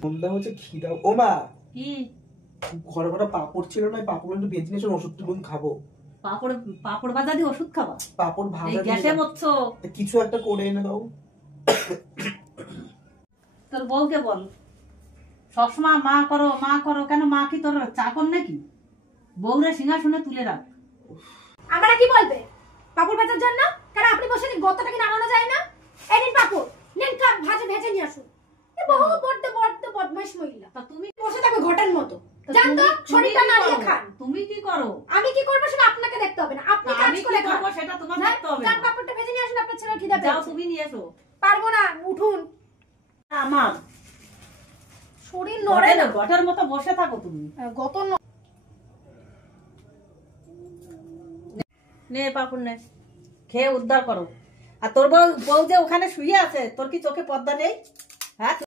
সন্ধ্যা হচ্ছে খিদা। ও মা, কি ঘরে ঘরে পাপড় ছিল না, পাপড় একটু ভেজে নিয়েছো, ওষুধ টুকুন খাবো। পাপড় ভাজা দিয়ে ওষুধ খাবা? পাপড় ভাজা গ্যাসে মরছো, কিছু একটা করে এনে দাও। তোর বউকে বল সবসময় মা করো মা করো কেন? মা কি তোর চাকর নাকি? বউরে সিংহাসনে তুলে রাখ। আমরা কি বলবে পাপড় ভাজার জন্য? কারণ আপনি বসে গতটা কি নামানো যায় না? এই নিন পাপড়, নিন ভাজে ভেজে নিয়ে আসুন। এই বহু বড্ড বদমাইশ মহিলা। তা তুমি বসে থাকো ঘটের মতো। জান তো শরীরটা নাড়িয়ে খান। তুমি কি করো? আমি কি করব সেটা আপনাকে দেখতে হবে না, আপনি কাজ করে খান। সেটা তোমার দেখতে হবে জান না। পাপড়টা ভেজে নিয়ে আসুন, আপনার ছেলে খিদে পেয়েছে। যাও তুমি নিয়ে এসো। পারবো না, উঠুন। আমার শরীর নড়ে না, ঘটের মতো বসে থাকো তুমি। গত নে পাপড় নে, খেয়ে উদ্ধার করো। আর তোর বউ যে ওখানে শুয়ে আছে, তোর কি চোখে পর্দা নেই? হ্যাঁ।